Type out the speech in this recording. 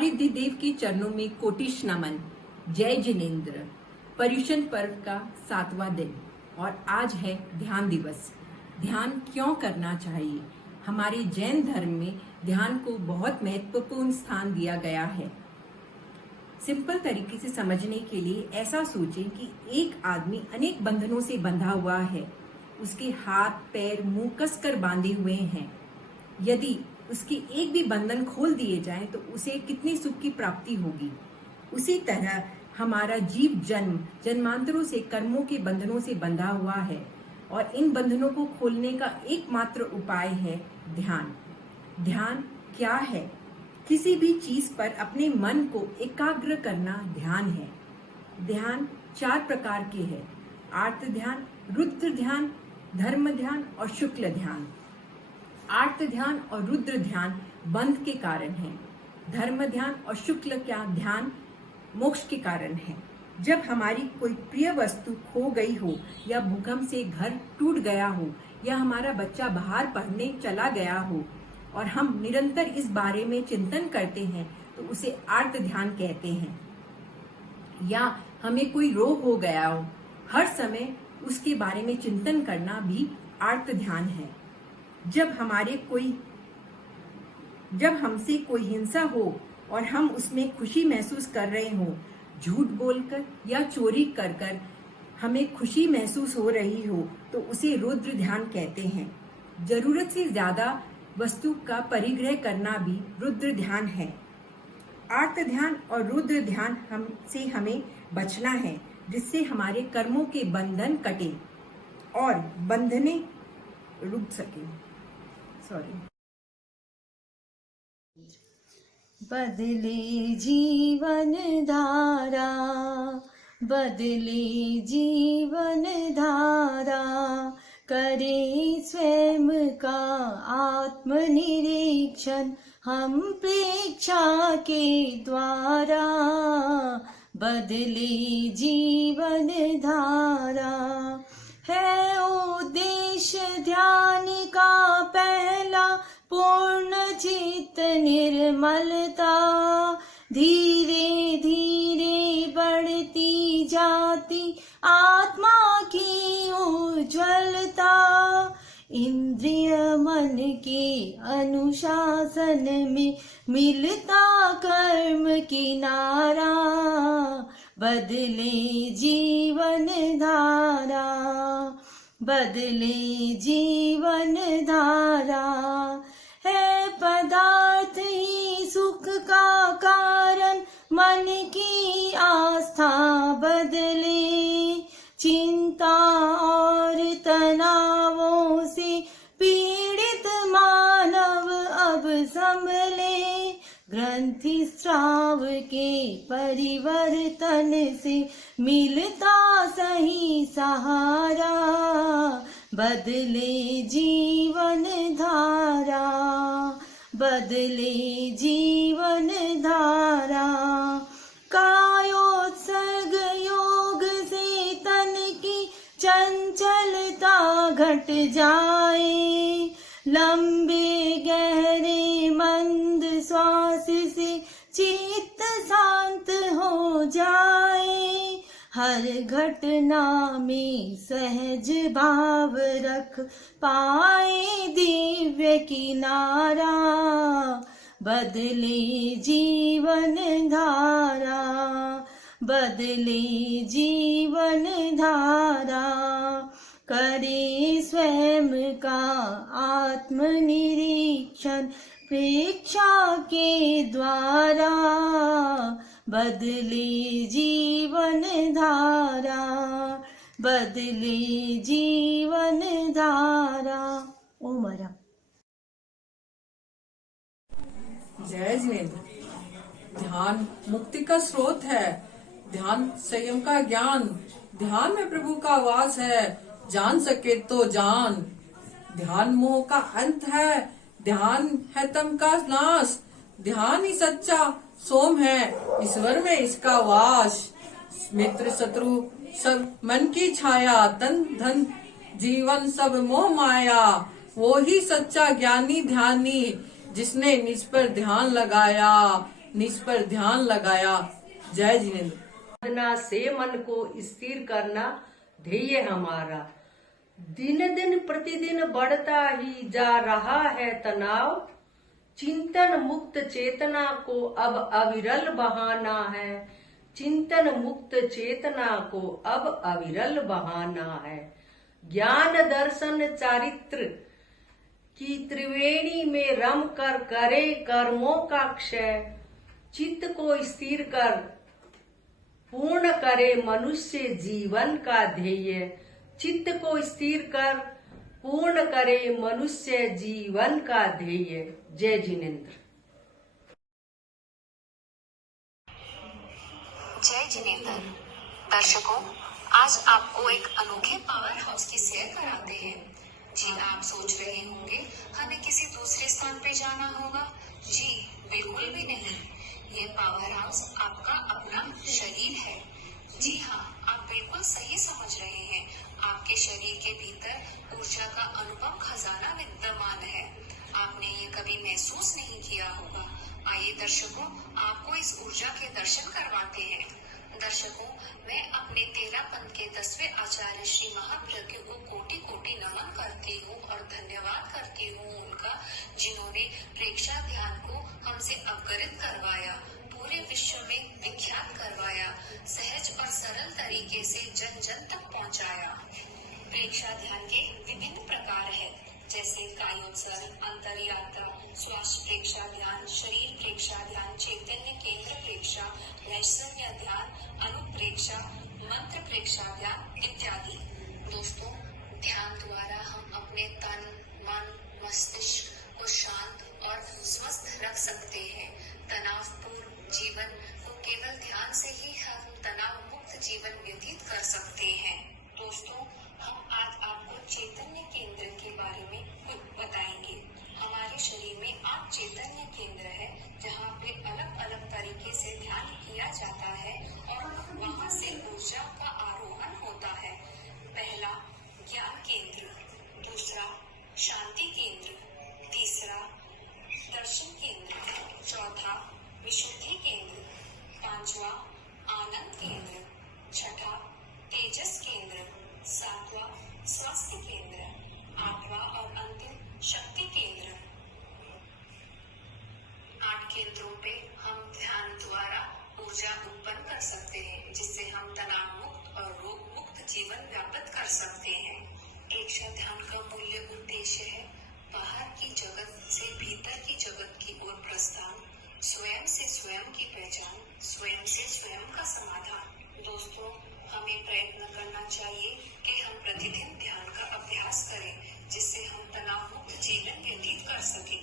आराध्य देव के चरणों में कोटिश नमन। जय जिनेन्द्र। पर्युषण पर्व का 7वां दिन और आज है ध्यान दिवस। ध्यान क्यों करना चाहिए? हमारे जैन धर्म में ध्यान को बहुत महत्वपूर्ण स्थान दिया गया है। सिंपल तरीके से समझने के लिए ऐसा सोचें कि एक आदमी अनेक बंधनों से बंधा हुआ है। उसके हाथ पैर मुंह कसकर बांधे हुए हैं। यदि उसके एक भी बंधन खोल दिए जाएं तो उसे कितनी सुख की प्राप्ति होगी। उसी तरह हमारा जीव जन्मांतरों से कर्मों के बंधनों से बंधा हुआ है और इन बंधनों को खोलने का एकमात्र उपाय है ध्यान। ध्यान क्या है? किसी भी चीज पर अपने मन को एकाग्र करना ध्यान है। ध्यान 4 प्रकार के हैं: आर्त ध्यान, रुद्र ध्यान, धर्म ध्यान और शुक्ल ध्यान। आर्त ध्यान और रुद्र ध्यान बंध के कारण है। धर्म ध्यान और शुक्ल ध्यान मोक्ष के कारण है। जब हमारी कोई प्रिय वस्तु खो गई हो या भूकंप से घर टूट गया हो या हमारा बच्चा बाहर पढ़ने चला गया हो और हम निरंतर इस बारे में चिंतन करते हैं तो उसे आर्त ध्यान कहते हैं। या हमें कोई रोग हो गया हो, हर समय उसके बारे में चिंतन करना भी आर्त ध्यान है। जब हमसे कोई हिंसा हो और हम उसमें खुशी महसूस कर रहे हो, झूठ बोलकर या चोरी कर कर हमें खुशी महसूस हो रही हो तो उसे रुद्र ध्यान कहते हैं। जरूरत से ज्यादा वस्तु का परिग्रह करना भी रुद्र ध्यान है। आर्त ध्यान और रुद्र ध्यान से हमें बचना है, जिससे हमारे कर्मों के बंधन कटे और बंधने रुक सके। बदले जीवन धारा, बदले जीवन धारा, करे स्वयं का आत्मनिरीक्षण हम प्रेक्षा के द्वारा। बदले जीवन धारा है उद्देश्य ध्यान का पहला, पूर्ण चित्त निर्मलता। धीरे धीरे बढ़ती जाती आत्मा की उज्ज्वलता। इंद्रिय मन के अनुशासन में मिलता कर्म किनारा। बदले जीवन धारा, बदले जीवन धारा है पदार्थ ही सुख का कारण। मन की आस्था बदले, चिंता और तनावों से पीड़ित मानव अब संभले। ग्रंथि स्राव के परिवर्तन से मिलता सही सहारा। बदले जीवन धारा, बदले जीवन धारा। कायोत्सर्ग योग से तन की चंचलता घट जाए। लंबे गहरे मंद श्वास से चित्त शांत हो जाए। हर घटना में सहज भाव रख पाए दिव्य किनारा। बदले जीवन धारा, बदले जीवन धारा, करे स्वयं का आत्मनिरीक्षण प्रेक्षा के द्वारा। बदले जीवन धारा, बदले जीवन धारा। ओम हरा। जय जिनेन्द्र। ध्यान मुक्ति का स्रोत है। ध्यान संयम का ज्ञान। ध्यान में प्रभु का वास है, जान सके तो जान। ध्यान मोह का अंत है, ध्यान है तम का नाश। ध्यान ही सच्चा सोम है, ईश्वर में इसका वास। मित्र शत्रु सब मन की छाया, तन धन जीवन सब मोह माया। वो ही सच्चा ज्ञानी ध्यानी, जिसने निज पर ध्यान लगाया। निज पर ध्यान लगाया। जय जिनेंद्र। साधना से मन को स्थिर करना ध्येय हमारा। दिन दिन प्रतिदिन बढ़ता ही जा रहा है तनाव। चिंतन मुक्त चेतना को अब अविरल बहाना है। चिंतन मुक्त चेतना को अब अविरल बहाना है। ज्ञान दर्शन चारित्र की त्रिवेणी में रम कर करे कर्मों का क्षय। चित्त को स्थिर कर पूर्ण करे मनुष्य जीवन का ध्येय। चित्त को स्थिर कर पूर्ण करे मनुष्य जीवन का ध्येय। जय जिनेंद्र। जय जिनेंद्र। दर्शकों, आज आपको एक अनोखे पावर हाउस की सैर कराते हैं। जी, आप सोच रहे होंगे हमें किसी दूसरे स्थान पे जाना होगा। जी बिल्कुल भी नहीं, ये पावर हाउस आपका अपना शरीर है। जी हाँ, आप बिल्कुल सही समझ रहे हैं। आपके शरीर के भीतर ऊर्जा का अनुपम खजाना विद्यमान है। आपने ये कभी महसूस नहीं किया होगा। आइए दर्शकों, आपको इस ऊर्जा के दर्शन करवाते हैं। दर्शकों, मैं अपने 13 पंथ के 10वें आचार्य श्री महाप्रज्ञ को कोटि कोटि नमन करती हूँ और धन्यवाद करती हूँ उनका, जिन्होंने प्रेक्षा ध्यान को हमसे अवगत करवाया, पूरे विश्व में विख्यात करवाया, सहज और सरल तरीके से जन जन तक पहुँचाया। प्रेक्षा ध्यान के विभिन्न प्रकार है, जैसे कायोत्सर्ग, अंतर्यात्रा, श्वास प्रेक्षा ध्यान, शरीर प्रेक्षा ध्यान, चैतन्य केंद्र प्रेक्षा, नैर्मल्य ध्यान, अनुप्रेक्षा, मंत्र प्रेक्षा ध्यान इत्यादि। दोस्तों, ध्यान द्वारा हम अपने तन, मन, मस्तिष्क को शांत और स्वस्थ रख सकते हैं। तनावपूर्ण जीवन को केवल ध्यान से ही हम तनाव मुक्त जीवन व्यतीत कर सकते हैं। दोस्तों, हम आज आपको चैतन्य केंद्र के बारे में कुछ बताएंगे। हमारे शरीर में 8 चैतन्य केंद्र है, जहाँ पे अलग अलग तरीके से ध्यान किया जाता है और वहाँ से ऊर्जा का आरोहण होता है। पहला ज्ञान केंद्र, दूसरा शांति केंद्र, तीसरा दर्शन केंद्र, चौथा विशुद्धि केंद्र, पांचवा आनंद केंद्र, छठा तेजस केंद्र, सातवां स्वास्थ्य केंद्र, आठवां और अंतिम शक्ति केंद्र। 8 केंद्रों पे हम ध्यान द्वारा ऊर्जा उत्पन्न कर सकते हैं, जिससे हम तनाव मुक्त और रोग मुक्त जीवन व्याप्त कर सकते हैं। प्रेक्षा ध्यान का मूल्य उद्देश्य है बाहर की जगत से भीतर की जगत की ओर प्रस्थान, स्वयं से स्वयं की पहचान, स्वयं से स्वयं का समाधान। दोस्तों, हमें प्रयत्न करना चाहिए कि हम प्रतिदिन ध्यान का अभ्यास करें, जिससे हम तनाव मुक्त जीवन व्यतीत कर सकें।